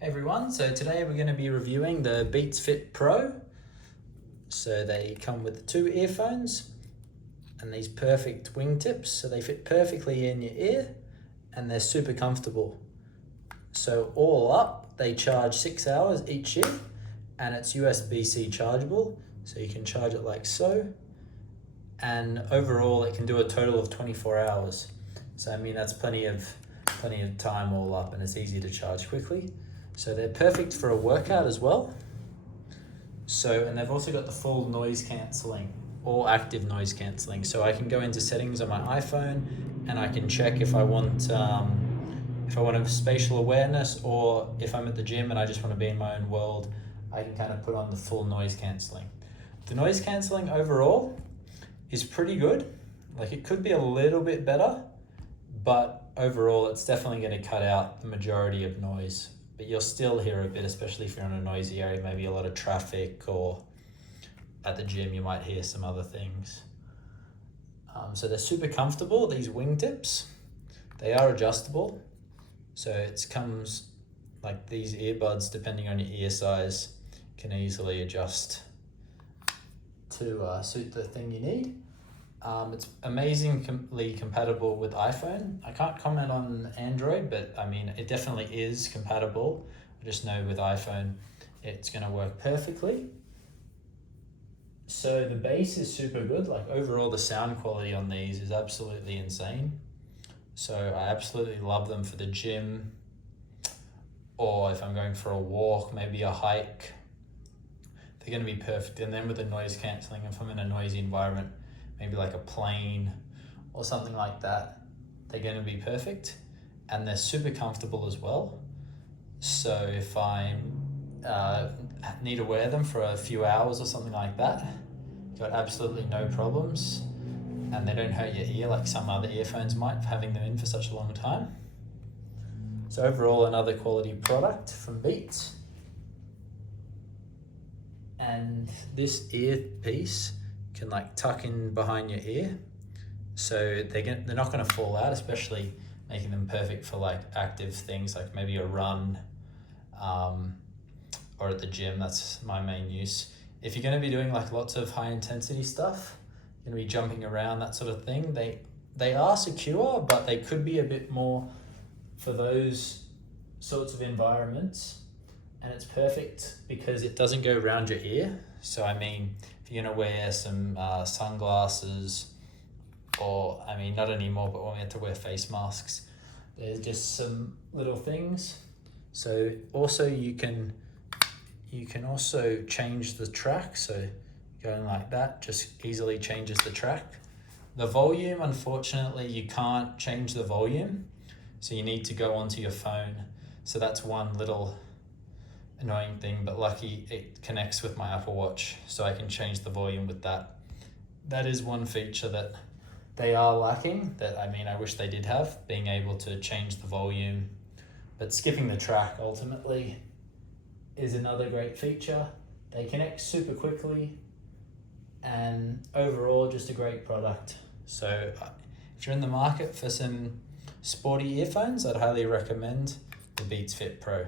Hey everyone, so today we're going to be reviewing the Beats Fit Pro. So they come with two earphones and these perfect wingtips, so they fit perfectly in your ear and they're super comfortable. So all up, they charge 6 hours each year and it's USB-C chargeable, so you can charge it like so. And overall it can do a total of 24 hours. So I mean that's plenty of time all up, and it's easy to charge quickly. So they're perfect for a workout as well. So, and they've also got the full noise cancelling, all active noise cancelling. So I can go into settings on my iPhone and I can check if I want spatial awareness, or if I'm at the gym and I just want to be in my own world, I can kind of put on the full noise cancelling. The noise cancelling overall is pretty good. Like, it could be a little bit better, but overall it's definitely going to cut out the majority of noise. But you'll still hear a bit, especially if you're in a noisy area, maybe a lot of traffic, or at the gym you might hear some other things. So they're super comfortable, these wingtips. They are adjustable. So it comes like these earbuds, depending on your ear size, can easily adjust to suit the thing you need. It's amazingly compatible with iPhone. I can't comment on Android, but I mean, it definitely is compatible. I just know with iPhone, it's gonna work perfectly. So the bass is super good. Like, overall, the sound quality on these is absolutely insane. So I absolutely love them for the gym, or if I'm going for a walk, maybe a hike, they're gonna be perfect. And then with the noise cancelling, if I'm in a noisy environment, maybe like a plane or something like that, they're going to be perfect. And they're super comfortable as well. So if I need to wear them for a few hours or something like that, got absolutely no problems. And they don't hurt your ear like some other earphones might, having them in for such a long time. So overall, another quality product from Beats. And this earpiece can like tuck in behind your ear, so they're not going to fall out, especially making them perfect for like active things, like maybe a run, or at the gym. That's my main use. If you're going to be doing like lots of high intensity stuff, you're going to be jumping around, that sort of thing, they are secure, but they could be a bit more for those sorts of environments. And it's perfect because it doesn't go around your ear. So I mean, if you're gonna wear some sunglasses, or I mean, not anymore, but when we had to wear face masks, there's just some little things. So also you can also change the track. So going like that just easily changes the track. The volume, unfortunately, you can't change the volume. So you need to go onto your phone. So that's one little annoying thing, but lucky it connects with my Apple Watch, so I can change the volume with that. That is one feature that they are lacking, that I mean, I wish they did have, being able to change the volume. But skipping the track ultimately is another great feature. They connect super quickly, and overall just a great product. So if you're in the market for some sporty earphones, I'd highly recommend the Beats Fit Pro.